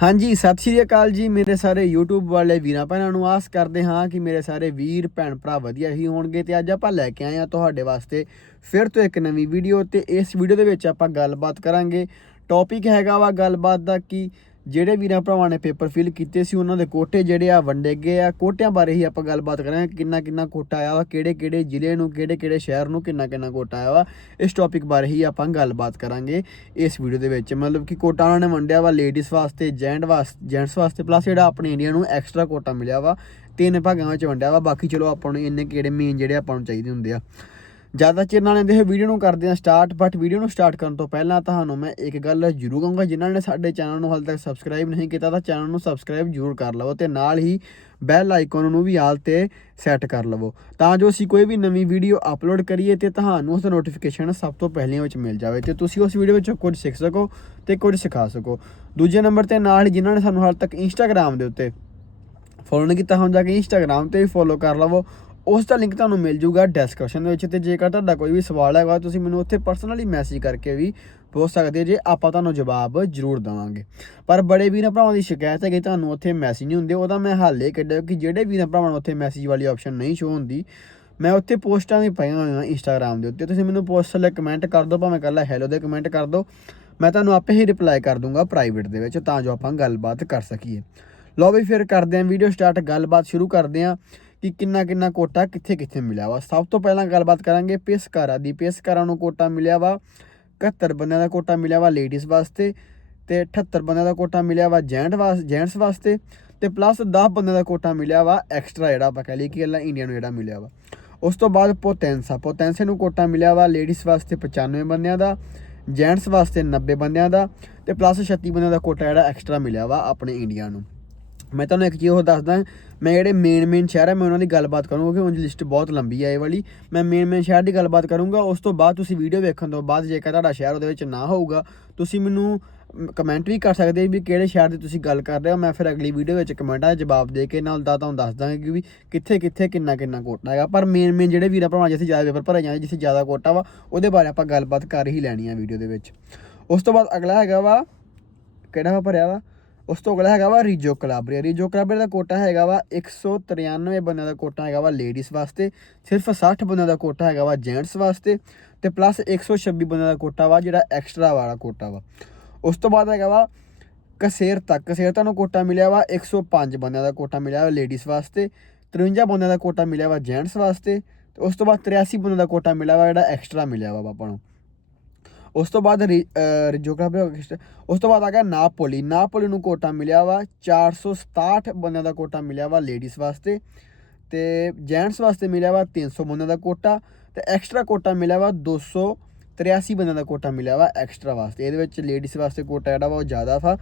ਹਾਂਜੀ, ਸਤਿ ਸ਼੍ਰੀ ਅਕਾਲ ਜੀ ਮੇਰੇ ਸਾਰੇ YouTube ਵਾਲੇ ਵੀਰਾਂ, ਭੈਣਾਂ ਨੂੰ ਆਸ ਕਰਦੇ ਹਾਂ ਕਿ ਮੇਰੇ ਸਾਰੇ ਵੀਰ, ਭੈਣ ਭਰਾ ਵਧੀਆ ਹੀ ਹੋਣਗੇ ਤੇ ਅੱਜ ਆਪਾਂ ਲੈ ਕੇ ਆਏ ਹਾਂ ਤੁਹਾਡੇ ਵਾਸਤੇ ਫਿਰ ਤੋਂ ਇੱਕ ਨਵੀਂ ਵੀਡੀਓ ਤੇ ਇਸ ਵੀਡੀਓ ਦੇ ਵਿੱਚ ਆਪਾਂ ਗੱਲਬਾਤ ਕਰਾਂਗੇ। ਟੌਪਿਕ ਹੈਗਾ ਵਾ ਗੱਲਬਾਤ ਦਾ ਕਿ ਜਿਹੜੇ ਵੀਰਾਂ ਭਰਾਵਾਂ ਨੇ ਪੇਪਰ ਫਿਲ ਕੀਤੇ ਸੀ, ਉਹਨਾਂ ਦੇ ਕੋਟੇ ਜਿਹੜੇ ਆ ਵੰਡੇ ਗਏ ਆ। ਕੋਟਿਆਂ ਬਾਰੇ ਹੀ ਆਪਾਂ ਗੱਲਬਾਤ ਕਰਾਂਗੇ, ਕਿੰਨਾ ਕਿੰਨਾ ਕੋਟਾ ਆਇਆ ਵਾ, ਕਿਹੜੇ ਕਿਹੜੇ ਜ਼ਿਲ੍ਹੇ ਨੂੰ, ਕਿਹੜੇ ਕਿਹੜੇ ਸ਼ਹਿਰ ਨੂੰ, ਕਿੰਨਾ ਕਿੰਨਾ ਕੋਟਾ ਆਇਆ ਵਾ। ਇਸ ਟੌਪਿਕ ਬਾਰੇ ਹੀ ਆਪਾਂ ਗੱਲਬਾਤ ਕਰਾਂਗੇ ਇਸ ਵੀਡੀਓ ਦੇ ਵਿੱਚ। ਮਤਲਬ ਕਿ ਕੋਟਾ ਉਹਨਾਂ ਨੇ ਵੰਡਿਆ ਵਾ ਲੇਡੀਜ਼ ਵਾਸਤੇ ਜੈਂਟ ਵਾਸਤੇ ਜੈਂਟਸ ਵਾਸਤੇ ਪਲੱਸ ਜਿਹੜਾ ਆਪਣੇ ਇੰਡੀਆ ਨੂੰ ਐਕਸਟਰਾ ਕੋਟਾ ਮਿਲਿਆ ਵਾ, ਤਿੰਨ ਭਾਗਾਂ ਵਿੱਚ ਵੰਡਿਆ ਵਾ। ਬਾਕੀ ਚਲੋ ਆਪਾਂ ਨੂੰ ਇੰਨੇ ਕਿਹੜੇ ਮੇਨ ਜਿਹੜੇ ਆਪਾਂ ਨੂੰ ਚਾਹੀਦੇ ਹੁੰਦੇ ਆ। ਜ਼ਿਆਦਾ ਚਿਰ ਨਾਲ ਇਹਦੇ ਵੀਡੀਓ ਨੂੰ ਕਰਦੇ ਆ ਸਟਾਰਟ ਬਟ ਵੀਡੀਓ ਨੂੰ ਸਟਾਰਟ ਕਰਨ ਤੋਂ ਪਹਿਲਾਂ ਤੁਹਾਨੂੰ ਮੈਂ ਇੱਕ ਗੱਲ ਜ਼ਰੂਰ ਕਹੂੰਗਾ, ਜਿਨ੍ਹਾਂ ਨੇ ਸਾਡੇ ਚੈਨਲ ਨੂੰ ਹਾਲੇ ਤੱਕ ਸਬਸਕ੍ਰਾਈਬ ਨਹੀਂ ਕੀਤਾ ਤਾਂ ਚੈਨਲ ਨੂੰ ਸਬਸਕ੍ਰਾਈਬ ਜ਼ਰੂਰ ਕਰ ਲਵੋ ਤੇ ਨਾਲ ਹੀ ਬੈਲ ਆਈਕਨ ਨੂੰ ਵੀ ਆਲ ਤੇ ਸੈੱਟ ਕਰ ਲਵੋ। ਤਾਂ ਜੋ ਅਸੀਂ ਕੋਈ ਵੀ ਨਵੀਂ ਵੀਡੀਓ ਅਪਲੋਡ ਕਰੀਏ ਤੇ ਤੁਹਾਨੂੰ ਉਸ ਨੋਟੀਫਿਕੇਸ਼ਨ ਸਭ ਤੋਂ ਪਹਿਲਾਂ ਵਿੱਚ ਮਿਲ ਜਾਵੇ ਤੇ ਤੁਸੀਂ ਉਸ ਵੀਡੀਓ ਵਿੱਚੋਂ ਕੁਝ ਸਿੱਖ ਸਕੋ ਤੇ ਕੁਝ ਸਿਖਾ ਸਕੋ। ਦੂਜੇ ਨੰਬਰ ਤੇ ਨਾਲ ਹੀ ਜਿਨ੍ਹਾਂ ਨੇ ਸਾਨੂੰ ਹਾਲੇ ਤੱਕ ਇੰਸਟਾਗ੍ਰam ਦੇ ਉੱਤੇ ਫੋਲੋ ਨਹੀਂ ਕੀਤਾ ਹੁਣ ਜਾ ਕੇ ਇੰਸਟਾਗ੍ਰam ਤੇ ਵੀ ਫੋਲੋ ਕਰ ਲਵੋ। ਉਸ ਦਾ ਲਿੰਕ ਤੁਹਾਨੂੰ ਮਿਲ ਜੂਗਾ ਡਿਸਕ੍ਰਿਪਸ਼ਨ ਦੇ ਵਿੱਚ ਤੇ ਜੇਕਰ ਤੁਹਾਡਾ ਕੋਈ ਵੀ ਸਵਾਲ ਹੈਗਾ, ਤੁਸੀਂ ਮੈਨੂੰ ਉੱਥੇ ਪਰਸਨਲੀ ਮੈਸੇਜ ਕਰਕੇ ਵੀ ਪੁੱਛ ਸਕਦੇ ਜੇ ਆਪਾਂ ਤੁਹਾਨੂੰ ਜਵਾਬ ਜ਼ਰੂਰ ਦਵਾਂਗੇ। ਪਰ ਬੜੇ ਵੀਰਾਂ ਭਰਾਵਾਂ ਦੀ ਸ਼ਿਕਾਇਤ ਹੈ ਕਿ ਤੁਹਾਨੂੰ ਉੱਥੇ ਮੈਸੇਜ ਨਹੀਂ ਹੁੰਦੇ, ਉਹਦਾ ਮੈਂ ਹੱਲ ਇਹ ਕੱਢਿਆ ਕਿ ਜਿਹੜੇ ਵੀਰਾਂ ਭਰਾਵਾਂ ਨੂੰ ਉੱਥੇ ਮੈਸੇਜ ਵਾਲੀ ਆਪਸ਼ਨ ਨਹੀਂ ਸ਼ੋ ਹੁੰਦੀ, ਮੈਂ ਉੱਥੇ ਪੋਸਟਾਂ ਵੀ ਪਾਈਆਂ ਹੋਈਆਂ ਇੰਸਟਾਗ੍ਰam ਦੇ ਉੱਤੇ। ਤੁਸੀਂ ਮੈਨੂੰ ਪੋਸਟ ਥੱਲੇ ਕਮੈਂਟ ਕਰ ਦਿਓ, ਭਾਵੇਂ ਕੱਲਾ ਹੈਲੋ ਦੇ ਕਮੈਂਟ ਕਰ ਦਿਓ। ਮੈਂ ਤੁਹਾਨੂੰ ਆਪੇ ਹੀ ਰਿਪਲਾਈ ਕਰ ਦੂੰਗਾ ਪ੍ਰਾਈਵੇਟ ਦੇ ਵਿੱਚ, ਤਾਂ ਜੋ ਆਪਾਂ ਗੱਲਬਾਤ ਕਰ ਸਕੀਏ। ਲਓ ਵੀ ਫਿਰ ਕਰਦੇ ਆਂ ਵੀਡੀਓ ਸਟਾਰਟ ਗੱਲਬਾਤ ਸ਼ੁਰੂ ਕਰਦੇ ਆਂ ਕਿ ਕਿੰਨਾ ਕਿੰਨਾ ਕੋਟਾ ਕਿੱਥੇ ਕਿੱਥੇ ਮਿਲਿਆ ਵਾ। ਸਭ ਤੋਂ ਪਹਿਲਾਂ ਗੱਲਬਾਤ ਕਰਾਂਗੇ ਪੇਸਕਾਰਾਂ ਦੀ। ਪੇਸਕਾਰਾਂ ਨੂੰ ਕੋਟਾ ਮਿਲਿਆ ਵਾ 71 ਬੰਦਿਆਂ ਦਾ ਕੋਟਾ ਮਿਲਿਆ ਵਾ ਲੇਡੀਜ਼ ਵਾਸਤੇ ਤੇ 78 ਬੰਦਿਆਂ ਦਾ ਕੋਟਾ ਮਿਲਿਆ ਵਾ ਜੈਂਟ ਵਾਸ, ਜੈਂਟਸ ਵਾਸਤੇ ਤੇ ਪਲੱਸ 10 ਬੰਦਿਆਂ ਦਾ ਕੋਟਾ ਮਿਲਿਆ ਵਾ ਐਕਸਟਰਾ ਜਿਹੜਾ ਆਪਾਂ ਕਹ ਲਈ ਕਿ ਅੱਲਾ ਇੰਡੀਆ ਨੂੰ ਜਿਹੜਾ ਮਿਲਿਆ ਵਾ। ਉਸ ਤੋਂ ਬਾਅਦ ਪੋਟੈਂਸਾ ਪੋਟੈਂਸੇ ਨੂੰ ਕੋਟਾ ਮਿਲਿਆ ਵਾ ਲੇਡੀਜ਼ ਵਾਸਤੇ 95 ਬੰਦਿਆਂ ਦਾ, ਜੈਂਟਸ ਵਾਸਤੇ 90 ਬੰਦਿਆਂ ਦਾ ਤੇ ਪਲੱਸ 36 ਬੰਦਿਆਂ ਦਾ ਕੋਟਾ ਜਿਹੜਾ ਐਕਸਟਰਾ ਮਿਲਿਆ ਵਾ ਆਪਣੇ ਇੰਡੀਆ ਨੂੰ। ਮੈਂ ਤੁਹਾਨੂੰ ਇੱਕ ਚੀਜ਼ ਹੋਰ ਦੱਸਦਾ, ਮੈਂ ਜਿਹੜੇ ਮੇਨ ਮੇਨ ਸ਼ਹਿਰ ਹੈ ਮੈਂ ਉਹਨਾਂ ਦੀ ਗੱਲਬਾਤ ਕਰੂੰਗਾ, ਕਿਉਂਕਿ ਉਹਨਾਂ ਲਿਸਟ ਬਹੁਤ ਲੰਬੀ ਹੈ ਇਹ ਵਾਲੀ। ਮੈਂ ਮੇਨ ਮੇਨ ਸ਼ਹਿਰ ਦੀ ਗੱਲਬਾਤ ਕਰੂੰਗਾ, ਉਸ ਤੋਂ ਬਾਅਦ ਤੁਸੀਂ ਵੀਡੀਓ ਵੇਖਣ ਤੋਂ ਬਾਅਦ ਜੇਕਰ ਤੁਹਾਡਾ ਸ਼ਹਿਰ ਉਹਦੇ ਵਿੱਚ ਨਾ ਹੋਊਗਾ, ਤੁਸੀਂ ਮੈਨੂੰ ਕਮੈਂਟ ਵੀ ਕਰ ਸਕਦੇ ਵੀ ਕਿਹੜੇ ਸ਼ਹਿਰ ਦੀ ਤੁਸੀਂ ਗੱਲ ਕਰ ਰਹੇ ਹੋ, ਮੈਂ ਫਿਰ ਅਗਲੀ ਵੀਡੀਓ ਵਿੱਚ ਕਮੈਂਟਾਂ ਦਾ ਜਵਾਬ ਦੇ ਕੇ ਨਾਲ ਦਾ ਤੁਹਾਨੂੰ ਦੱਸ ਦਾਂਗਾ ਕਿ ਵੀ ਕਿੱਥੇ ਕਿੱਥੇ, ਕਿੰਨਾ ਕਿੰਨਾ ਕੋਟਾ ਹੈਗਾ। ਪਰ ਮੇਨ ਮੇਨ ਜਿਹੜੇ ਵੀਰਾਂ ਭਰਾਵਾਂ ਜਿੱਥੇ ਜ਼ਿਆਦਾ ਪੇਪਰ ਭਰੇ ਜਾਂਦੇ, ਜਿੱਥੇ ਜ਼ਿਆਦਾ ਕੋਟਾ ਵਾ, ਉਹਦੇ ਬਾਰੇ ਆਪਾਂ ਗੱਲਬਾਤ ਕਰ ਹੀ ਲੈਣੀ ਆ ਵੀਡੀਓ ਦੇ ਵਿੱਚ। ਉਸ ਤੋਂ ਬਾਅਦ ਅਗਲਾ ਹੈਗਾ ਵਾ, ਕਿਹੜਾ ਵਾ ਭਰਿਆ ਵਾ? ਉਸ ਤੋਂ ਅਗਲਾ ਹੈਗਾ ਵਾ ਰੀਜੋ ਕਲਾਬਰੀਆ ਰੀਜੋ ਕਲਾਬਰੀਆ ਦਾ ਕੋਟਾ ਹੈਗਾ ਵਾ 193 ਬੰਦਿਆਂ ਦਾ ਕੋਟਾ ਹੈਗਾ ਵਾ ਲੇਡੀਜ਼ ਵਾਸਤੇ, ਸਿਰਫ 60 ਬੰਦਿਆਂ ਦਾ ਕੋਟਾ ਹੈਗਾ ਵਾ ਜੈਂਟਸ ਵਾਸਤੇ ਤੇ ਪਲੱਸ 126 ਬੰਦਿਆਂ ਦਾ ਕੋਟਾ ਵਾ ਜਿਹੜਾ ਐਕਸਟਰਾ ਵਾਲਾ ਕੋਟਾ ਵਾ। ਉਸ ਤੋਂ ਬਾਅਦ ਹੈਗਾ ਵਾ ਕਸੇਰ ਤੱਕ। ਕਸੇਰ ਤੁਹਾਨੂੰ ਕੋਟਾ ਮਿਲਿਆ ਵਾ 105 ਬੰਦਿਆਂ ਦਾ ਕੋਟਾ ਮਿਲਿਆ ਵਾ ਲੇਡੀਜ਼ ਵਾਸਤੇ 53 ਬੰਦਿਆਂ ਦਾ ਕੋਟਾ ਮਿਲਿਆ ਵਾ ਜੈਂਟਸ ਵਾਸਤੇ ਤੇ ਉਸ ਤੋਂ ਬਾਅਦ 83 ਬੰਦਿਆਂ ਦਾ ਕੋਟਾ ਮਿਲਿਆ ਵਾ ਜਿਹੜਾ ਐਕਸਟਰਾ ਮਿਲਿਆ ਵਾ ਆਪਾਂ ਨੂੰ। ਉਸ ਤੋਂ ਬਾਅਦ ਰਿਜੋਗ੍ਰਾਫੀ ਉਸ ਤੋਂ ਬਾਅਦ ਆ ਗਿਆ ਨਾਪੋਲੀ। ਨਾਪੋਲੀ ਨੂੰ ਕੋਟਾ ਮਿਲਿਆ ਵਾ 467 ਬੰਦਿਆਂ ਦਾ ਕੋਟਾ ਮਿਲਿਆ ਵਾ ਲੇਡੀਜ਼ ਵਾਸਤੇ। ਤੇ ਜੈਂਟਸ ਵਾਸਤੇ ਮਿਲਿਆ ਵਾ 300 ਬੰਦਿਆਂ ਦਾ ਕੋਟਾ, ਤੇ ਐਕਸਟਰਾ ਕੋਟਾ ਮਿਲਿਆ ਵਾ 283 ਬੰਦਿਆਂ ਦਾ ਕੋਟਾ ਮਿਲਿਆ ਵਾ ਐਕਸਟਰਾ ਵਾਸਤੇ। ਇਹਦੇ ਵਿੱਚ ਲੇਡੀਜ਼ ਵਾਸਤੇ ਕੋਟਾ ਜਿਹੜਾ ਵਾ ਉਹ ਜ਼ਿਆਦਾ ਵਾ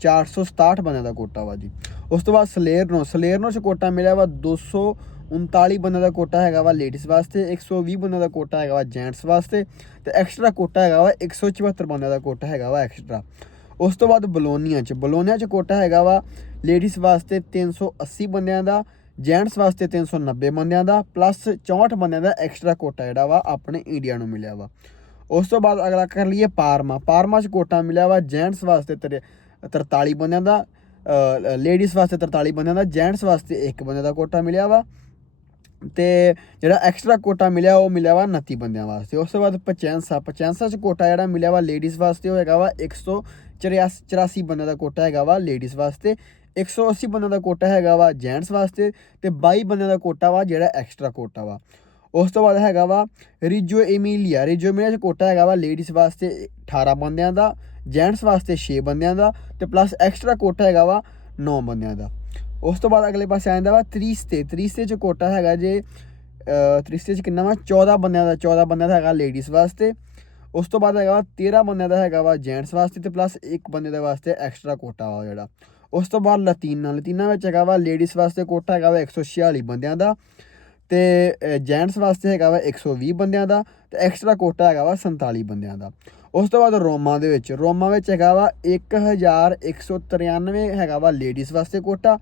467 ਬੰਦਿਆਂ ਦਾ ਕੋਟਾ ਵਾ ਜੀ। ਉਸ ਤੋਂ ਬਾਅਦ ਸਲੇਰਨੋ ਸਲੇਰਨੋ ਚ ਕੋਟਾ ਮਿਲਿਆ ਵਾ 239 ਬੰਦਿਆਂ ਦਾ ਕੋਟਾ ਹੈਗਾ ਵਾ ਲੇਡੀਜ਼ ਵਾਸਤੇ 120 ਬੰਦਿਆਂ ਦਾ ਕੋਟਾ ਹੈਗਾ ਵਾ ਜੈਂਟਸ ਵਾਸਤੇ ਤੇ ਐਕਸਟਰਾ ਕੋਟਾ ਹੈਗਾ ਵਾ 174 ਬੰਦਿਆਂ ਦਾ ਕੋਟਾ ਹੈਗਾ ਵਾ ਐਕਸਟਰਾ ਉਸ ਤੋਂ ਬਾਅਦ ਬਲੋਨੀਆ ਚ ਬਲੋਨੀਆ ਚ ਕੋਟਾ ਹੈਗਾ ਵਾ ਲੇਡੀਜ਼ ਵਾਸਤੇ 380 ਬੰਦਿਆਂ ਦਾ ਜੈਂਟਸ ਵਾਸਤੇ 390 ਬੰਦਿਆਂ ਦਾ ਪਲੱਸ 64 ਬੰਦਿਆਂ ਦਾ ਐਕਸਟਰਾ ਕੋਟਾ ਜਿਹੜਾ ਵਾ ਆਪਣੇ ਇੰਡੀਆ ਨੂੰ ਮਿਲਿਆ ਵਾ। ਉਸ ਤੋਂ ਬਾਅਦ ਅਗਲਾ ਕਰ ਲਈਏ ਪਾਰਮਾ ਪਾਰਮਾ ਚ ਕੋਟਾ ਮਿਲਿਆ ਵਾ ਜੈਂਟਸ ਵਾਸਤੇ 43 ਬੰਦਿਆਂ ਦਾ ਲੇਡੀਜ਼ ਵਾਸਤੇ 43 ਬੰਦਿਆਂ ਦਾ ਜੈਂਟਸ ਵਾਸਤੇ ਇੱਕ ਬੰਦੇ ਦਾ ਕੋਟਾ ਮਿਲਿਆ ਵਾ। ਤੇ ਜਿਹੜਾ ਐਕਸਟਰਾ ਕੋਟਾ ਮਿਲਿਆ, ਉਹ ਮਿਲਿਆ ਵਾ 29 ਬੰਦਿਆਂ ਵਾਸਤੇ। ਉਸ ਤੋਂ ਬਾਅਦ ਪਚੈਂਸਾ ਪਚੈਂਸਾ ਚ ਕੋਟਾ ਜਿਹੜਾ ਮਿਲਿਆ ਵਾ ਲੇਡੀਜ਼ ਵਾਸਤੇ, ਉਹ ਹੈਗਾ ਵਾ 184 ਬੰਦਿਆਂ ਦਾ ਕੋਟਾ ਹੈਗਾ ਵਾ ਲੇਡੀਜ਼ ਵਾਸਤੇ। 180 ਬੰਦਿਆਂ ਦਾ ਕੋਟਾ ਹੈਗਾ ਵਾ ਜੈਂਟਸ ਵਾਸਤੇ ਤੇ 22 ਬੰਦਿਆਂ ਦਾ ਕੋਟਾ ਵਾ ਜਿਹੜਾ ਐਕਸਟਰਾ ਕੋਟਾ ਵਾ। ਉਸ ਤੋਂ ਬਾਅਦ ਹੈਗਾ ਵਾ ਰਿਜੋ ਏਮੀਲੀਆ। ਰਿਜੋ ਏਮੀਲੀਆ ਚ ਕੋਟਾ ਹੈਗਾ ਵਾ ਲੇਡੀਜ਼ ਵਾਸਤੇ 18 ਬੰਦਿਆਂ ਦਾ ਜੈਂਟਸ ਵਾਸਤੇ 6 ਬੰਦਿਆਂ ਦਾ ਤੇ ਪਲੱਸ ਐਕਸਟਰਾ ਕੋਟਾ ਹੈਗਾ ਵਾ 9 ਬੰਦਿਆਂ ਦਾ। ਉਸ ਤੋਂ ਬਾਅਦ ਅਗਲੇ ਪਾਸੇ ਆ ਜਾਂਦਾ ਵਾ ਤ੍ਰਿਸਤੇ। ਤ੍ਰਿਸਤੇ ਚ ਕੋਟਾ ਹੈਗਾ ਜੇ ਤ੍ਰਿਸਤੇ ਚ ਕਿੰਨਾ ਵਾ? 14 ਬੰਦਿਆਂ ਦਾ 14 ਬੰਦਿਆਂ ਦਾ ਹੈਗਾ ਲੇਡੀਜ਼ ਵਾਸਤੇ। ਉਸ ਤੋਂ ਬਾਅਦ ਹੈਗਾ ਵਾ 13 ਬੰਦਿਆਂ ਦਾ ਹੈਗਾ ਵਾ ਜੈਂਟਸ ਵਾਸਤੇ ਤੇ ਪਲੱਸ ਇੱਕ ਬੰਦੇ ਦੇ ਵਾਸਤੇ ਐਕਸਟਰਾ ਕੋਟਾ ਵਾ ਜਿਹੜਾ। ਉਸ ਤੋਂ ਬਾਅਦ ਲਤੀਨਾ ਲਤੀਨਾ ਵਿੱਚ ਹੈਗਾ ਵਾ ਲੇਡੀਜ਼ ਵਾਸਤੇ ਕੋਟਾ ਹੈਗਾ ਵਾ 146 ਬੰਦਿਆਂ ਦਾ ਤੇ ਜੈਂਟਸ ਵਾਸਤੇ ਹੈਗਾ ਵਾ 120 ਬੰਦਿਆਂ ਦਾ ਤੇ ਐਕਸਟਰਾ ਕੋਟਾ ਹੈਗਾ ਵਾ 47 ਬੰਦਿਆਂ ਦਾ। ਉਸ ਤੋਂ ਬਾਅਦ ਰੋਮਾ ਦੇ ਵਿੱਚ, ਰੋਮਾ ਵਿੱਚ ਹੈਗਾ ਵਾ 1193 ਹੈਗਾ ਵਾ ਲੇਡੀਜ਼ ਵਾਸਤੇ ਕੋਟਾ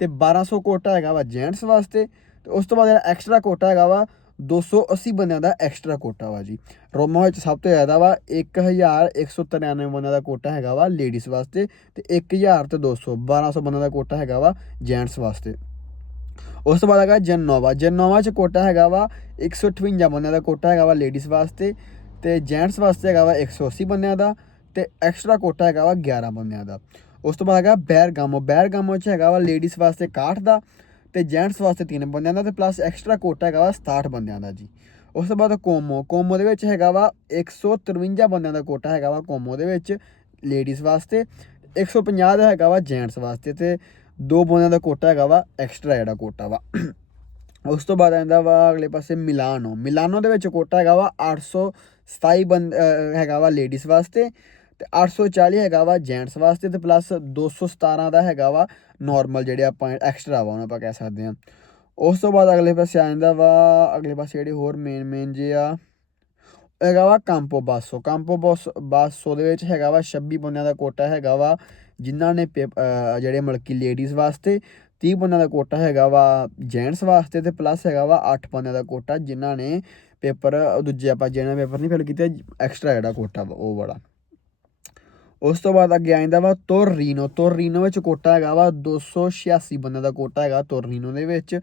ਤੇ 1200 ਕੋਟਾ ਹੈਗਾ ਵਾ ਜੈਂਟਸ ਵਾਸਤੇ ਤੇ ਉਸ ਤੋਂ ਬਾਅਦ ਜਿਹੜਾ ਐਕਸਟਰਾ ਕੋਟਾ ਹੈਗਾ ਵਾ 280 ਬੰਦਿਆਂ ਦਾ ਐਕਸਟਰਾ ਕੋਟਾ ਵਾ ਜੀ। ਰੋਮਾ ਵਿੱਚ ਸਭ ਤੋਂ ਜ਼ਿਆਦਾ ਵਾ 1193 ਬੰਦਿਆਂ ਦਾ ਕੋਟਾ ਹੈਗਾ ਵਾ ਲੇਡੀਜ਼ ਵਾਸਤੇ ਤੇ 1000 ਤੇ 200 1200 ਬੰਦਿਆਂ ਦਾ ਕੋਟਾ ਹੈਗਾ ਵਾ ਜੈਂਟਸ ਵਾਸਤੇ। ਉਸ ਤੋਂ ਬਾਅਦ ਹੈਗਾ ਜਨੋਵਾ ਜਨੋਵਾ ਚ ਕੋਟਾ ਹੈਗਾ ਵਾ 158 ਬੰਦਿਆਂ ਦਾ ਕੋਟਾ ਹੈਗਾ ਵਾ ਲੇਡੀਜ਼ ਵਾਸਤੇ ਤੇ ਜੈਂਟਸ ਵਾਸਤੇ ਹੈਗਾ ਵਾ 180 ਬੰਦਿਆਂ ਦਾ ਤੇ ਐਕਸਟਰਾ ਕੋਟਾ ਹੈਗਾ ਵਾ 11 ਬੰਦਿਆਂ ਦਾ। ਉਸ ਤੋਂ ਬਾਅਦ ਹੈਗਾ ਬੈਰਗਾਮੋ। ਬੈਰਗਾਮੋ ਚ ਹੈਗਾ ਵਾ ਲੇਡੀਜ਼ ਵਾਸਤੇ 61 ਦਾ ਤੇ ਜੈਂਟਸ ਵਾਸਤੇ 3 ਬੰਦਿਆਂ ਦਾ ਤੇ ਪਲੱਸ ਐਕਸਟਰਾ ਕੋਟਾ ਹੈਗਾ ਵਾ 67 ਬੰਦਿਆਂ ਦਾ ਜੀ। ਉਸ ਤੋਂ ਬਾਅਦ ਕੋਮੋ। ਕੋਮੋ ਦੇ ਵਿੱਚ ਹੈਗਾ ਵਾ 153 ਬੰਦਿਆਂ ਦਾ ਕੋਟਾ ਹੈਗਾ ਵਾ ਕੋਮੋ ਦੇ ਵਿੱਚ ਲੇਡੀਜ਼ ਵਾਸਤੇ। 150 ਦਾ ਹੈਗਾ ਵਾ ਜੈਂਟਸ ਵਾਸਤੇ ਤੇ ਦੋ ਬੰਦਿਆਂ ਦਾ ਕੋਟਾ ਹੈਗਾ ਵਾ ਐਕਸਟਰਾ ਜਿਹੜਾ ਕੋਟਾ ਵਾ। ਉਸ ਤੋਂ ਬਾਅਦ ਆਉਂਦਾ ਵਾ ਅਗਲੇ ਪਾਸੇ ਮਿਲਾਨੋ। ਮਿਲਾਨੋ ਦੇ ਵਿੱਚ ਕੋਟਾ ਹੈਗਾ ਵਾ 827 ਬੰਦ, ਅਹ ਹੈਗਾ ਵਾ ਲੇਡੀਜ਼ ਵਾਸਤੇ ਤੇ 840 ਹੈਗਾ ਵਾ ਜੈਂਟਸ ਵਾਸਤੇ ਤੇ ਪਲੱਸ 217 ਦਾ ਹੈਗਾ ਵਾ ਨਾਰਮਲ ਜਿਹੜੇ ਆਪਾਂ ਐਕਸਟਰਾ ਵਾ, ਉਹਨਾਂ ਆਪਾਂ ਕਹਿ ਸਕਦੇ ਹਾਂ। ਉਸ ਤੋਂ ਬਾਅਦ ਅਗਲੇ ਪਾਸੇ ਆ ਜਾਂਦਾ ਵਾ, ਅਗਲੇ ਪਾਸੇ ਜਿਹੜੇ ਹੋਰ ਮੇਨ ਮੇਨ ਜੇ ਆ ਹੈਗਾ ਵਾ ਕੰਪੋ ਬਾਸੋ ਕੰਪੋ ਬਾਸ ਬਾਸੋ ਦੇ ਵਿੱਚ ਹੈਗਾ ਵਾ 26 ਬੰਦਿਆਂ ਦਾ ਕੋਟਾ ਹੈਗਾ ਵਾ, ਜਿਨ੍ਹਾਂ ਨੇ ਪੇਪ- ਅਹ, ਜਿਹੜੇ ਮਲਕੀ ਲੇਡੀਜ਼ ਵਾਸਤੇ 30 ਬੰਦਿਆਂ ਦਾ ਕੋਟਾ ਹੈਗਾ ਵਾ ਜੈਂਟਸ ਵਾਸਤੇ ਤੇ ਪਲੱਸ ਹੈਗਾ ਵਾ 8 ਬੰਦਿਆਂ ਦਾ ਕੋਟਾ, ਜਿਨ੍ਹਾਂ ਨੇ ਪੇਪਰ ਦੂਜੇ ਆਪਾਂ ਜਿਹਨਾਂ ਪੇਪਰ ਨਹੀਂ ਫਿਲ ਕੀਤੇ ਐਕਸਟਰਾ ਜਿਹੜਾ ਕੋਟਾ ਵਾ, ਉਹ ਵਾਲਾ। ਉਸ ਤੋਂ ਬਾਅਦ ਅੱਗੇ ਆ ਜਾਂਦਾ ਵਾ ਤੋਰੀਨੋ ਤੋਰੀਨੋ ਵਿੱਚ ਕੋਟਾ ਹੈਗਾ ਵਾ 286 ਬੰਦਿਆਂ ਦਾ ਕੋਟਾ ਹੈਗਾ ਤੋਰੀਨੋ ਦੇ ਵਿੱਚ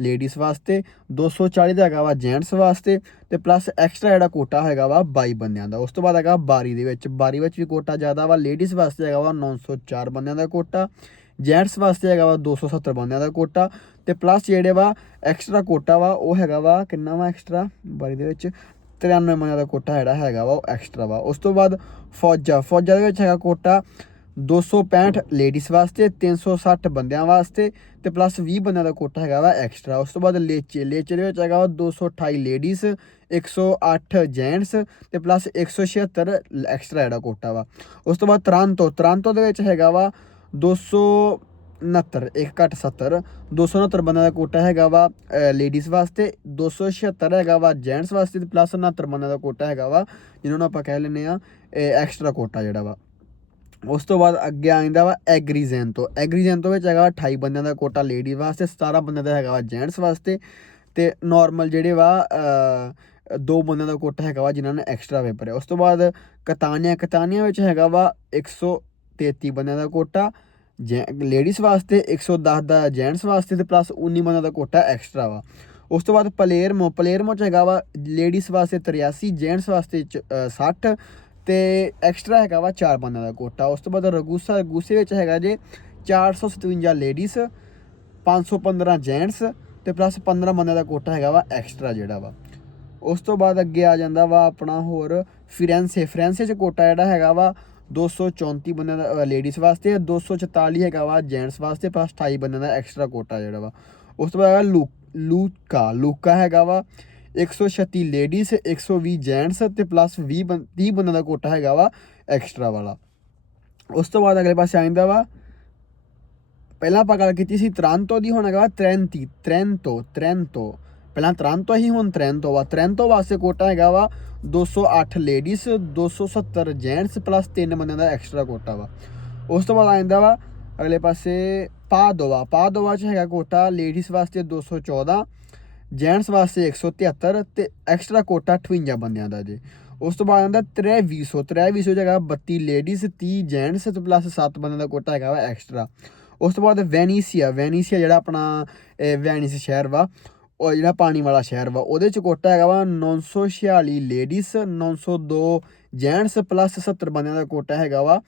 ਲੇਡੀਜ਼ ਵਾਸਤੇ। 240 ਦਾ ਹੈਗਾ ਵਾ ਜੈਂਟਸ ਵਾਸਤੇ ਤੇ ਪਲੱਸ ਐਕਸਟਰਾ ਜਿਹੜਾ ਕੋਟਾ ਹੈਗਾ ਵਾ 22 ਬੰਦਿਆਂ ਦਾ। ਉਸ ਤੋਂ ਬਾਅਦ ਹੈਗਾ ਬਾਰੀ ਦੇ ਵਿੱਚ। ਬਾਰੀ ਵਿੱਚ ਵੀ ਕੋਟਾ ਜ਼ਿਆਦਾ ਵਾ ਲੇਡੀਜ਼ ਵਾਸਤੇ ਹੈਗਾ ਵਾ 904 ਬੰਦਿਆਂ ਦਾ ਕੋਟਾ। ਜੈਂਟਸ ਵਾਸਤੇ ਹੈਗਾ ਵਾ 270 ਬੰਦਿਆਂ ਦਾ ਕੋਟਾ। ਤੇ ਪਲੱਸ ਜਿਹੜੇ ਵਾ ਐਕਸਟਰਾ ਕੋਟਾ ਵਾ, ਉਹ ਹੈਗਾ ਵਾ ਕਿੰਨਾ ਵਾ ਐਕਸਟਰਾ ਬਾਰੀ ਦੇ ਵਿੱਚ 93 ਬੰਦਿਆਂ ਦਾ ਕੋਟਾ ਜਿਹੜਾ ਹੈਗਾ ਵਾ, ਉਹ ਐਕਸਟਰਾ ਵਾ। ਉਸ ਤੋਂ ਬਾਅਦ ਫੌਜਾ ਫੌਜਾ ਦੇ ਵਿੱਚ ਹੈਗਾ ਕੋਟਾ 265 ਲੇਡੀਜ਼ ਵਾਸਤੇ 360 ਬੰਦਿਆਂ ਵਾਸਤੇ ਤੇ ਪਲੱਸ 20 ਬੰਦਿਆਂ ਦਾ ਕੋਟਾ ਹੈਗਾ ਵਾ ਐਕਸਟਰਾ ਉਸ ਤੋਂ ਬਾਅਦ ਲੇਚੇ ਲੇਚੇ ਦੇ ਵਿੱਚ ਹੈਗਾ ਵਾ 228 ਲੇਡੀਜ਼ 108 ਜੈਂਟਸ ਤੇ ਪਲੱਸ 176 ਐਕਸਟਰਾ ਜਿਹੜਾ ਕੋਟਾ ਵਾ। ਉਸ ਤੋਂ ਬਾਅਦ ਤਰਾਂਤੋ ਤਰਾਂਤੋ ਦੇ ਵਿੱਚ ਹੈਗਾ ਵਾ 269 ਇੱਕ ਘੱਟ 70 269 ਬੰਦਿਆਂ ਦਾ ਕੋਟਾ ਹੈਗਾ ਵਾ ਲੇਡੀਜ਼ ਵਾਸਤੇ 276 ਹੈਗਾ ਵਾ ਜੈਂਟਸ ਵਾਸਤੇ ਤੇ ਪਲੱਸ 69 ਬੰਦਿਆਂ ਦਾ ਕੋਟਾ ਹੈਗਾ ਵਾ, ਜਿਹਨਾਂ ਨੂੰ ਆਪਾਂ ਕਹਿ ਲੈਂਦੇ ਆ ਐਕਸਟਰਾ ਕੋਟਾ ਜਿਹੜਾ ਵਾ। ਉਸ ਤੋਂ ਬਾਅਦ ਅੱਗੇ ਆਇੰਦਾ ਵਾ ਐਗਰੀਜ਼ੈਂਟੋ ਐਗਰੀਜ਼ੈਂਟੋ ਵਿੱਚ ਹੈਗਾ ਵਾ 28 ਬੰਦਿਆਂ ਦਾ ਕੋਟਾ ਲੇਡੀ ਵਾਸਤੇ 17 ਬੰਦਿਆਂ ਦਾ ਹੈਗਾ ਵਾ ਜੈਂਟਸ ਵਾਸਤੇ ਤੇ ਨਾਰਮਲ ਜਿਹੜੇ ਵਾ ਦੋ ਬੰਦਿਆਂ ਦਾ ਕੋਟਾ ਹੈਗਾ ਵਾ, ਜਿਨ੍ਹਾਂ ਨੇ ਐਕਸਟਰਾ ਪੇਪਰ ਹੈ। ਉਸ ਤੋਂ ਬਾਅਦ ਕਤਾਨੀਆਂ ਕਤਾਨੀਆਂ ਵਿੱਚ ਹੈਗਾ ਵਾ 133 ਬੰਦਿਆਂ ਦਾ ਕੋਟਾ ਲੇਡੀਜ਼ ਵਾਸਤੇ 110 ਦਾ ਜੈਂਟਸ ਵਾਸਤੇ ਤੇ ਪਲੱਸ 19 ਬੰਦਿਆਂ ਦਾ ਕੋਟਾ ਐਕਸਟਰਾ ਵਾ। ਉਸ ਤੋਂ ਬਾਅਦ ਪਲੇਰਮੋ ਪਲੇਰਮੋ ਚ ਹੈਗਾ ਵਾ ਲੇਡੀਜ਼ ਵਾਸਤੇ 83 ਜੈਂਟਸ ਵਾਸਤੇ ਚ- ਅਹ 60 ਤੇ ਐਕਸਟਰਾ ਹੈਗਾ ਵਾ 4 ਬੰਦਿਆਂ ਦਾ ਕੋਟਾ। ਉਸ ਤੋਂ ਬਾਅਦ ਰਗੂਸਾ, ਰਗੂਸੇ ਵਿੱਚ ਹੈਗਾ ਜੇ 457 ਲੇਡੀਜ਼ 515 ਜੈਂਟਸ ਤੇ ਪਲੱਸ 15 ਬੰਦਿਆਂ ਦਾ ਕੋਟਾ ਹੈਗਾ ਵਾ ਐਕਸਟਰਾ ਜਿਹੜਾ ਵਾ। ਉਸ ਤੋਂ ਬਾਅਦ ਅੱਗੇ ਆ ਜਾਂਦਾ ਵਾ ਆਪਣਾ ਹੋਰ ਫਿਰੈਂਸੇ ਫਿਰੈਂਸੇ ਚ ਕੋਟਾ ਜਿਹੜਾ ਹੈਗਾ ਵਾ 234 ਬੰਦਿਆਂ ਦਾ ਲੇਡੀਜ਼ ਵਾਸਤੇ 244 ਹੈਗਾ ਵਾ ਜੈਂਟਸ ਵਾਸਤੇ ਪਲੱਸ 28 ਬੰਦਿਆਂ ਦਾ ਐਕਸਟਰਾ ਕੋਟਾ ਜਿਹੜਾ ਵਾ। ਉਸ ਤੋਂ ਬਾਅਦ ਹੈਗਾ ਲੂ, ਲੂਕਾ ਲੂਕਾ ਹੈਗਾ ਵਾ 136 ਲੇਡੀਜ਼ 120 ਜੈਂਟਸ ਤੇ ਪਲੱਸ 20 ਬੰ- 30 ਬੰਦਿਆਂ ਦਾ ਕੋਟਾ ਹੈਗਾ ਵਾ ਐਕਸਟਰਾ ਵਾਲਾ। ਉਸ ਤੋਂ ਬਾਅਦ ਅਗਲੇ ਪਾਸੇ ਆਇੰਦਾ ਵਾ, ਪਹਿਲਾਂ ਆਪਾਂ ਗੱਲ ਕੀਤੀ ਸੀ ਤ੍ਰਾਂਤੋ ਦੀ, ਹੁਣ ਹੈਗਾ ਵਾ ਤਰੈਂਤੀ, ਤਰੈਂਤੋ ਤਰੈਂਤੋ। ਪਹਿਲਾਂ ਤ੍ਰਾਂਤੋ ਹੀ ਹੁਣ ਤਰੈਂਤੋ ਵਾ। ਤਰੈਂਤੋ ਵਾਸਤੇ ਕੋਟਾ ਹੈਗਾ ਵਾ 208 ਲੇਡੀਜ਼ 270 ਜੈਂਟਸ ਪਲੱਸ 3 ਬੰਦਿਆਂ ਦਾ ਐਕਸਟਰਾ ਕੋਟਾ ਵਾ। ਉਸ ਤੋਂ ਬਾਅਦ ਆ ਜਾਂਦਾ ਵਾ, ਅਗਲੇ ਪਾਸੇ ਪਾਦੋਵਾ। ਪਾਦੋਵਾ ਚ ਹੈਗਾ ਕੋਟਾ ਲੇਡੀਜ਼ ਵਾਸਤੇ 214 ਜੈਂਟਸ ਵਾਸਤੇ 173 ਤੇ ਐਕਸਟਰਾ ਕੋਟਾ 58 ਬੰਦਿਆਂ ਦਾ ਜੇ। ਉਸ ਤੋਂ ਬਾਅਦ ਆਉਂਦਾ 2300 2300 ਜਗ੍ਹਾ 32 ਲੇਡੀਜ਼ 30 ਜੈਂਟਸ ਤੇ ਪਲੱਸ 7 ਬੰਦਿਆਂ ਦਾ ਕੋਟਾ ਹੈਗਾ ਵਾ ਐਕਸਟਰਾ ਉਸ ਤੋਂ ਬਾਅਦ ਵੈਨੀਸੀਆ ਵੈਨੀਸੀਆ ਜਿਹੜਾ ਆਪਣਾ, ਇਹ ਵੈਨਿਸ ਸ਼ਹਿਰ ਵਾ ਉਹ ਜਿਹੜਾ ਪਾਣੀ ਵਾਲਾ ਸ਼ਹਿਰ ਵਾ, ਉਹਦੇ ਚ ਕੋਟਾ ਹੈਗਾ ਵਾ 946 ਲੇਡੀਜ਼ 902 ਜੈਂਟਸ ਪਲੱਸ 70 ਬੰਦਿਆਂ ਦਾ ਕੋਟਾ ਹੈਗਾ ਵਾ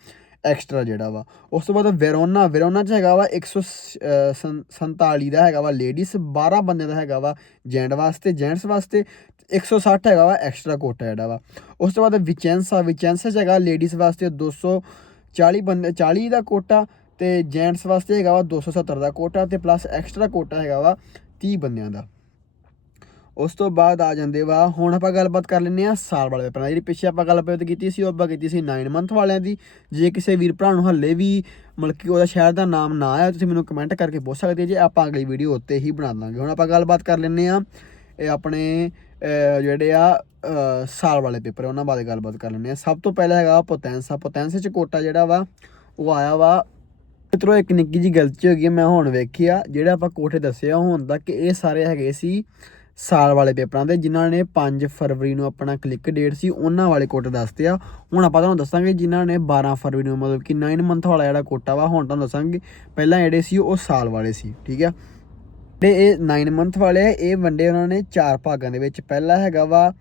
ਐਕਸਟਰਾ ਜਿਹੜਾ ਵਾ। ਉਸ ਤੋਂ ਬਾਅਦ ਵੈਰੋਨਾ ਵੈਰੋਨਾ ਚ ਹੈਗਾ ਵਾ 147 ਦਾ ਹੈਗਾ ਵਾ ਲੇਡੀਜ਼ 12 ਬੰਦਿਆਂ ਦਾ ਹੈਗਾ ਵਾ ਜੈਂਟ ਵਾਸਤੇ ਜੈਂਟਸ ਵਾਸਤੇ 160 ਹੈਗਾ ਵਾ ਐਕਸਟਰਾ ਕੋਟਾ ਜਿਹੜਾ ਵਾ। ਉਸ ਤੋਂ ਬਾਅਦ ਵਿਚੈਂਸਾ ਵਿਚੈਂਸਾ ਚ ਹੈਗਾ ਲੇਡੀਜ਼ ਵਾਸਤੇ 240 ਬੰਦੇ 40 ਦਾ ਕੋਟਾ ਤੇ ਜੈਂਟਸ ਵਾਸਤੇ ਹੈਗਾ ਵਾ 270 ਦਾ ਕੋਟਾ ਤੇ ਪਲੱਸ ਐਕਸਟਰਾ ਕੋਟਾ ਹੈਗਾ ਵਾ 30 ਬੰਦਿਆਂ ਦਾ। ਉਸ ਤੋਂ ਬਾਅਦ ਆ ਜਾਂਦੇ ਵਾ, ਹੁਣ ਆਪਾਂ ਗੱਲਬਾਤ ਕਰ ਲੈਂਦੇ ਆ ਸਾਲ ਵਾਲੇ ਪੇਪਰਾਂ ਦੀ। ਜਿਹੜੀ ਪਿੱਛੇ ਆਪਾਂ ਗੱਲਬਾਤ ਕੀਤੀ ਸੀ, ਉਹ ਆਪਾਂ ਕੀਤੀ ਸੀ 9 ਮੰਥ ਵਾਲਿਆਂ ਦੀ। ਜੇ ਕਿਸੇ ਵੀਰ ਭਰਾ ਨੂੰ ਹੱਲੇ ਵੀ ਮਤਲਬ ਕਿ ਉਹਦਾ ਸ਼ਹਿਰ ਦਾ ਨਾਮ ਨਾ ਆਇਆ, ਤੁਸੀਂ ਮੈਨੂੰ ਕਮੈਂਟ ਕਰਕੇ ਪੁੱਛ ਸਕਦੇ ਜੇ ਆਪਾਂ ਅਗਲੀ ਵੀਡੀਓ ਉੱਤੇ ਹੀ ਬਣਾ ਦਾਂਗੇ। ਹੁਣ ਆਪਾਂ ਗੱਲਬਾਤ ਕਰ ਲੈਂਦੇ ਆ ਇਹ ਆਪਣੇ ਜਿਹੜੇ ਆ ਸਾਲ ਵਾਲੇ ਪੇਪਰ ਉਹਨਾਂ ਬਾਰੇ ਗੱਲਬਾਤ ਕਰ ਲੈਂਦੇ ਆ ਸਭ ਤੋਂ ਪਹਿਲਾਂ ਹੈਗਾ ਪੋਟੈਂਸਾ ਪੋਟੈਂਸੇ ਚ ਕੋਟਾ ਜਿਹੜਾ ਵਾ, ਉਹ ਆਇਆ ਵਾ। ਮਿੱਤਰੋ, ਇੱਕ ਨਿੱਕੀ ਜੀ ਗਲਤੀ ਹੋ ਗਈ ਮੈਂ ਹੁਣ ਵੇਖੀ ਆ। ਜਿਹੜਾ ਆਪਾਂ ਕੋਠੇ ਦੱਸਿਆ ਹੁਣ ਤੱਕ ਇਹ ਸਾਰੇ ਹੈਗੇ ਸੀ ਸਾਲ ਵਾਲੇ ਪੇਪਰਾਂ ਦੇ, ਜਿਨ੍ਹਾਂ ਨੇ 5 ਫਰਵਰੀ ਨੂੰ ਆਪਣਾ ਕਲਿੱਕ ਡੇਟ ਸੀ, ਉਹਨਾਂ ਵਾਲੇ ਕੋਟੇ ਦੱਸਦੇ ਆ। ਹੁਣ ਆਪਾਂ ਤੁਹਾਨੂੰ ਦੱਸਾਂਗੇ ਜਿਨ੍ਹਾਂ ਨੇ 12 ਫਰਵਰੀ ਨੂੰ, ਮਤਲਬ ਕਿ 9 ਮੰਥ ਵਾਲਾ ਜਿਹੜਾ ਕੋਟਾ ਵਾ, ਹੁਣ ਤੁਹਾਨੂੰ ਦੱਸਾਂਗੇ। ਪਹਿਲਾਂ ਜਿਹੜੇ ਸੀ, ਉਹ ਸਾਲ ਵਾਲੇ ਸੀ, ਠੀਕ ਆ? ਤੇ ਇਹ 9 ਮੰਥ ਵਾਲੇ ਇਹ ਵੰਡੇ ਉਹਨਾਂ ਨੇ ਚਾਰ ਭਾਗਾਂ ਦੇ ਵਿੱਚ। ਪਹਿਲਾ ਹੈਗਾ ਵਾ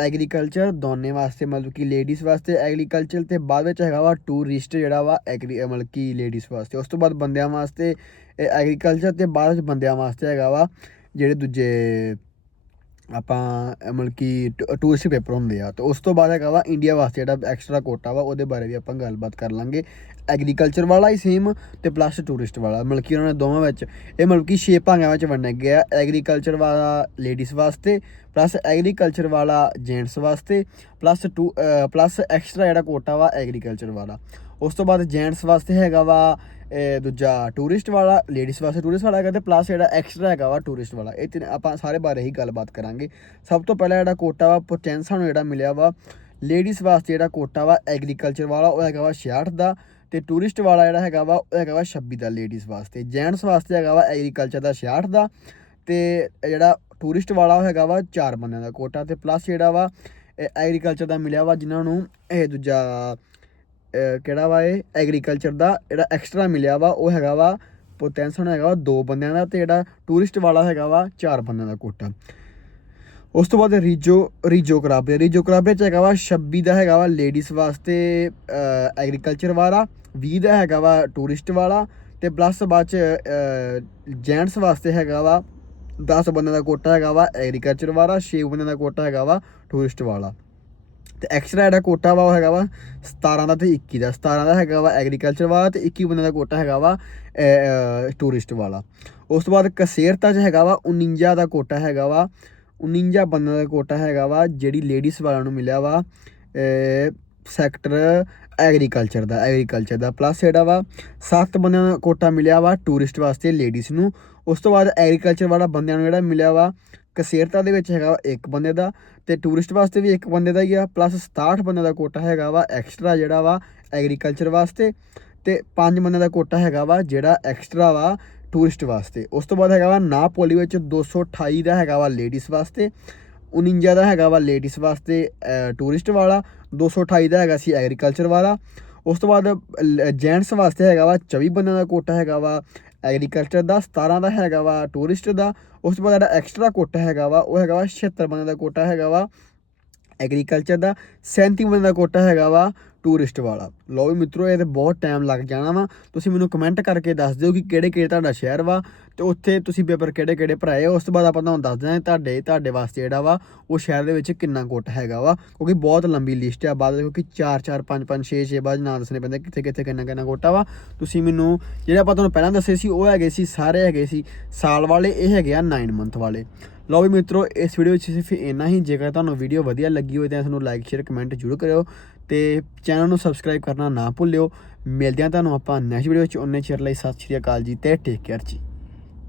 ਐਗਰੀਕਲਚਰ ਦੋਨੇ ਵਾਸਤੇ, ਮਤਲਬ ਕਿ ਲੇਡੀਜ਼ ਵਾਸਤੇ ਐਗਰੀਕਲਚਰ ਤੇ ਬਾਅਦ ਵਿੱਚ ਹੈਗਾ ਵਾ ਟੂਰਿਸਟ ਜਿਹੜਾ ਵਾ ਐਗਰੀ ਮਤਲਬ ਕਿ ਲੇਡੀਜ਼ ਵਾਸਤੇ। ਉਸ ਤੋਂ ਬਾਅਦ ਬੰਦਿਆਂ ਵਾਸਤੇ ਐਗਰੀਕਲਚਰ ਤੇ ਬਾਅਦ ਵਿੱਚ ਬੰਦਿਆਂ ਵਾਸਤੇ ਹੈਗਾ ਵਾ, ਜਿਹੜੇ ਦੂਜੇ ਆਪਾਂ ਮਤਲਬ ਕਿ ਟੂਰਿਸਟ ਪੇਪਰ ਹੁੰਦੇ ਆ। ਤੇ ਉਸ ਤੋਂ ਬਾਅਦ ਹੈਗਾ ਵਾ ਇੰਡੀਆ ਵਾਸਤੇ ਜਿਹੜਾ ਐਕਸਟਰਾ ਕੋਟਾ ਵਾ, ਉਹਦੇ ਬਾਰੇ ਵੀ ਆਪਾਂ ਗੱਲਬਾਤ ਕਰ ਲਾਂਗੇ। ਐਗਰੀਕਲਚਰ ਵਾਲਾ ਹੀ ਸੇਮ ਤੇ ਪਲੱਸ ਟੂਰਿਸਟ ਵਾਲਾ। ਮਤਲਬ ਕਿ ਉਹਨਾਂ ਨੇ ਦੋਵਾਂ ਵਿੱਚ, ਇਹ ਮਤਲਬ ਕਿ ਛੇ ਭਾਗਾਂ ਵਿੱਚ ਵੰਡਿਆ ਗਿਆ। ਐਗਰੀਕਲਚਰ ਵਾਲਾ ਲੇਡੀਜ਼ ਵਾਸਤੇ ਪਲੱਸ ਐਗਰੀਕਲਚਰ ਵਾਲਾ ਜੈਂਟਸ ਵਾਸਤੇ ਪਲੱਸ ਟੂ ਪਲੱਸ ਐਕਸਟਰਾ ਜਿਹੜਾ ਕੋਟਾ ਵਾ ਐਗਰੀਕਲਚਰ ਵਾਲਾ। ਉਸ ਤੋਂ ਬਾਅਦ ਜੈਂਟਸ ਵਾਸਤੇ ਹੈਗਾ ਵਾ, ਇਹ ਦੂਜਾ ਟੂਰਿਸਟ ਵਾਲਾ ਲੇਡੀਜ਼ ਵਾਸਤੇ ਟੂਰਿਸਟ ਵਾਲਾ ਹੈਗਾ ਤੇ ਪਲੱਸ ਜਿਹੜਾ ਐਕਸਟਰਾ ਹੈਗਾ ਵਾ ਟੂਰਿਸਟ ਵਾਲਾ। ਇਹ ਤਿੰਨ, ਆਪਾਂ ਸਾਰੇ ਬਾਰੇ ਹੀ ਗੱਲਬਾਤ ਕਰਾਂਗੇ। ਸਭ ਤੋਂ ਪਹਿਲਾਂ ਜਿਹੜਾ ਕੋਟਾ ਵਾ ਪੋਟੈਂਸ ਸਾਨੂੰ ਜਿਹੜਾ ਮਿਲਿਆ ਵਾ ਲੇਡੀਜ਼ ਵਾਸਤੇ ਜਿਹੜਾ ਕੋਟਾ ਵਾ ਐਗਰੀਕਲਚਰ ਵਾਲਾ, ਉਹ ਹੈਗਾ ਵਾ 66 ਦਾ ਤੇ ਟੂਰਿਸਟ ਵਾਲਾ ਜਿਹੜਾ ਹੈਗਾ ਵਾ, ਉਹ ਹੈਗਾ ਵਾ 26 ਦਾ ਲੇਡੀਜ਼ ਵਾਸਤੇ। ਜੈਂਟਸ ਵਾਸਤੇ ਹੈਗਾ ਵਾ ਐਗਰੀਕਲਚਰ ਦਾ 66 ਦਾ ਤੇ ਜਿਹੜਾ ਟੂਰਿਸਟ ਵਾਲਾ, ਉਹ ਹੈਗਾ ਵਾ ਚਾਰ ਬੰਦਿਆਂ ਦਾ ਕੋਟਾ ਤੇ ਪਲੱਸ ਜਿਹੜਾ ਵਾ ਐਗਰੀਕਲਚਰ ਦਾ ਮਿਲਿਆ ਵਾ, ਜਿਨ੍ਹਾਂ ਨੂੰ ਇਹ ਦੂਜਾ ਕਿਹੜਾ ਵਾ ਇਹ? ਐਗਰੀਕਲਚਰ ਦਾ ਜਿਹੜਾ ਐਕਸਟਰਾ ਮਿਲਿਆ ਵਾ, ਉਹ ਹੈਗਾ ਵਾ ਪੋਟੈਂਸ਼ਨ ਹੈਗਾ ਵਾ ਦੋ ਬੰਦਿਆਂ ਦਾ ਤੇ ਜਿਹੜਾ ਟੂਰਿਸਟ ਵਾਲਾ ਹੈਗਾ ਵਾ ਚਾਰ ਬੰਦਿਆਂ ਦਾ ਕੋਟਾ। ਉਸ ਤੋਂ ਬਾਅਦ ਰੀਜੋ ਰੀਜੋ ਕਰਾਬਰੇ ਰੀਜੋ ਕਰਾਬਰੇ ਚ ਹੈਗਾ ਵਾ 26 ਦਾ ਹੈਗਾ ਵਾ ਲੇਡੀਜ਼ ਵਾਸਤੇ ਐਗਰੀਕਲਚਰ ਵਾਲਾ 20 ਦਾ ਹੈਗਾ ਵਾ ਟੂਰਿਸਟ ਵਾਲਾ ਤੇ ਪਲੱਸ ਬਾਅਦ ਚ ਜੈਂਟਸ ਵਾਸਤੇ ਹੈਗਾ ਵਾ 10 ਬੰਦਿਆਂ ਦਾ ਕੋਟਾ ਹੈਗਾ ਵਾ ਐਗਰੀਕਲਚਰ ਵਾਲਾ 6 ਬੰਦਿਆਂ ਦਾ ਕੋਟਾ ਹੈਗਾ ਵਾ ਟੂਰਿਸਟ ਵਾਲਾ। ਤੇ ਐਕਸਟਰਾ ਜਿਹੜਾ ਕੋਟਾ ਵਾ, ਉਹ ਹੈਗਾ ਵਾ 17 ਦਾ ਤੇ 21 ਦਾ। 17 ਦਾ ਹੈਗਾ ਵਾ ਐਗਰੀਕਲਚਰ ਵਾਲਾ ਤੇ 21 ਬੰਦਿਆਂ ਦਾ ਕੋਟਾ ਹੈਗਾ ਵਾ ਟੂਰਿਸਟ ਵਾਲਾ। ਉਸ ਤੋਂ ਬਾਅਦ ਕਸੇਰਤਾ ਚ ਹੈਗਾ ਵਾ 49 ਦਾ ਕੋਟਾ ਹੈਗਾ ਵਾ 49 ਬੰਦਿਆਂ ਦਾ ਕੋਟਾ ਹੈਗਾ ਵਾ, ਜਿਹੜੀ ਲੇਡੀਜ਼ ਵਾਲਿਆਂ ਨੂੰ ਮਿਲਿਆ ਵਾ ਸੈਕਟਰ ਐਗਰੀਕਲਚਰ ਦਾ ਐਗਰੀਕਲਚਰ ਦਾ। ਪਲੱਸ ਜਿਹੜਾ ਵਾ 7 ਬੰਦਿਆਂ ਦਾ ਕੋਟਾ ਮਿਲਿਆ ਵਾ ਟੂਰਿਸਟ ਵਾਸਤੇ ਲੇਡੀਜ਼ ਨੂੰ। ਉਸ ਤੋਂ ਬਾਅਦ ਐਗਰੀਕਲਚਰ ਵਾਲਾ ਬੰਦਿਆਂ ਨੂੰ ਜਿਹੜਾ ਮਿਲਿਆ ਵਾ ਕਸੇਰਤਾ ਦੇ ਵਿੱਚ ਹੈਗਾ ਵਾ ਇੱਕ ਬੰਦੇ ਦਾ ਤੇ ਟੂਰਿਸਟ ਵਾਸਤੇ ਵੀ ਇੱਕ ਬੰਦੇ ਦਾ ਹੀ ਆ ਪਲੱਸ 67 ਬੰਦੇ ਦਾ ਕੋਟਾ ਹੈਗਾ ਵਾ ਐਕਸਟਰਾ ਜਿਹੜਾ ਵਾ ਐਗਰੀਕਲਚਰ ਵਾਸਤੇ ਤੇ ਪੰਜ ਬੰਦੇ ਦਾ ਕੋਟਾ ਹੈਗਾ ਵਾ ਜਿਹੜਾ ਐਕਸਟਰਾ ਵਾ ਟੂਰਿਸਟ ਵਾਸਤੇ। ਉਸ ਤੋਂ ਬਾਅਦ ਹੈਗਾ ਵਾ ਨਾ ਪੋਲੀ ਵਿੱਚ 228 ਦਾ ਹੈਗਾ ਵਾ ਲੇਡੀਜ਼ ਵਾਸਤੇ 49 ਦਾ ਹੈਗਾ ਵਾ ਲੇਡੀਜ਼ ਵਾਸਤੇ ਟੂਰਿਸਟ ਵਾਲਾ 228 ਦਾ ਹੈਗਾ ਸੀ ਐਗਰੀਕਲਚਰ ਵਾਲਾ। ਉਸ ਤੋਂ ਬਾਅਦ ਜੈਂਟਸ ਵਾਸਤੇ ਹੈਗਾ ਵਾ 24 ਬੰਦਿਆਂ ਦਾ ਕੋਟਾ ਹੈਗਾ ਵਾ ਐਗਰੀਕਲਚਰ ਦਾ 17 ਦਾ ਹੈਗਾ ਵਾ ਟੂਰਿਸਟ ਦਾ ਉਸ ਤੋਂ ਬਾਅਦ ਜਿਹੜਾ ਐਕਸਟਰਾ ਕੋਟਾ ਹੈਗਾ ਵਾ, ਉਹ ਹੈਗਾ ਵਾ 76 ਬੰਦਿਆਂ ਦਾ ਕੋਟਾ ਹੈਗਾ ਵਾ ਐਗਰੀਕਲਚਰ ਦਾ 37 ਬੰਦਿਆਂ ਦਾ ਕੋਟਾ ਹੈਗਾ ਵਾ ਟੂਰਿਸਟ ਵਾਲਾ। ਲਓ ਵੀ ਮਿੱਤਰੋ, ਇਹ ਤੇ ਬਹੁਤ ਟਾਈਮ ਲੱਗ ਜਾਣਾ ਵਾ। ਤੁਸੀਂ ਮੈਨੂੰ ਕਮੈਂਟ ਕਰਕੇ ਦੱਸ ਦਿਓ ਕਿ ਕਿਹੜੇ ਕਿਹੜੇ ਤੁਹਾਡਾ ਸ਼ਹਿਰ ਵਾ ਤੇ ਉੱਥੇ ਤੁਸੀਂ ਪੇਪਰ ਕਿਹੜੇ ਕਿਹੜੇ ਭਰਾਏ ਉਸ ਤੋਂ ਬਾਅਦ ਆਪਾਂ ਤੁਹਾਨੂੰ ਦੱਸ ਦਿੰਦੇ ਹਾਂ ਤੁਹਾਡੇ ਤੁਹਾਡੇ ਵਾਸਤੇ ਜਿਹੜਾ ਵਾ, ਉਹ ਸ਼ਹਿਰ ਦੇ ਵਿੱਚ ਕਿੰਨਾ ਕੋਟਾ ਹੈਗਾ ਵਾ। ਕਿਉਂਕਿ ਬਹੁਤ ਲੰਬੀ ਲਿਸਟ ਆ ਬਾਅਦ, ਕਿਉਂਕਿ 4 4 5 5 6 6 ਬਾਅਦ ਨਾਂ ਦੱਸਣੇ ਪੈਂਦੇ ਕਿੱਥੇ ਕਿੱਥੇ, ਕਿੰਨਾ ਕਿੰਨਾ ਕੋਟਾ ਵਾ। ਤੁਸੀਂ ਮੈਨੂੰ ਜਿਹੜੇ ਆਪਾਂ ਤੁਹਾਨੂੰ ਪਹਿਲਾਂ ਦੱਸੇ ਸੀ, ਉਹ ਹੈਗੇ ਸੀ, ਸਾਰੇ ਹੈਗੇ ਸੀ ਸਾਲ ਵਾਲੇ, ਇਹ ਹੈਗੇ ਆ 9 ਮੰਥ ਵਾਲੇ। ਲਓ ਵੀ ਮਿੱਤਰੋ, ਇਸ ਵੀਡੀਓ ਵਿੱਚ ਸਿਰਫ ਇੰਨਾ ਹੀ। ਜੇਕਰ ਤੁਹਾਨੂੰ ਵੀਡੀਓ ਵਧੀਆ ਲੱਗੀ ਹੋਵੇ ਤਾਂ ਤੁਹਾਨੂੰ ਲਾਈਕ ਸ਼ੇਅਰ ਕਮੈਂਟ ਜ਼ਰੂਰ ਕਰਿਓ। ਤੇ ਚੈਨਲ ਨੂੰ ਸਬਸਕ੍ਰਾਈਬ ਕਰਨਾ ਨਾ ਭੁੱਲਿਓ। ਮਿਲਦੇ ਹਾਂ ਤੁਹਾਨੂੰ ਆਪਾਂ ਨੈਕਸਟ ਵੀਡੀਓ ਵਿੱਚ। ਉਹਨੇ ਚਿਰ ਲਈ ਸਤਿ ਸ਼੍ਰੀ ਅਕਾਲ ਜੀ ਤੇ ਟੇਕ ਕੇਅਰ ਜੀ।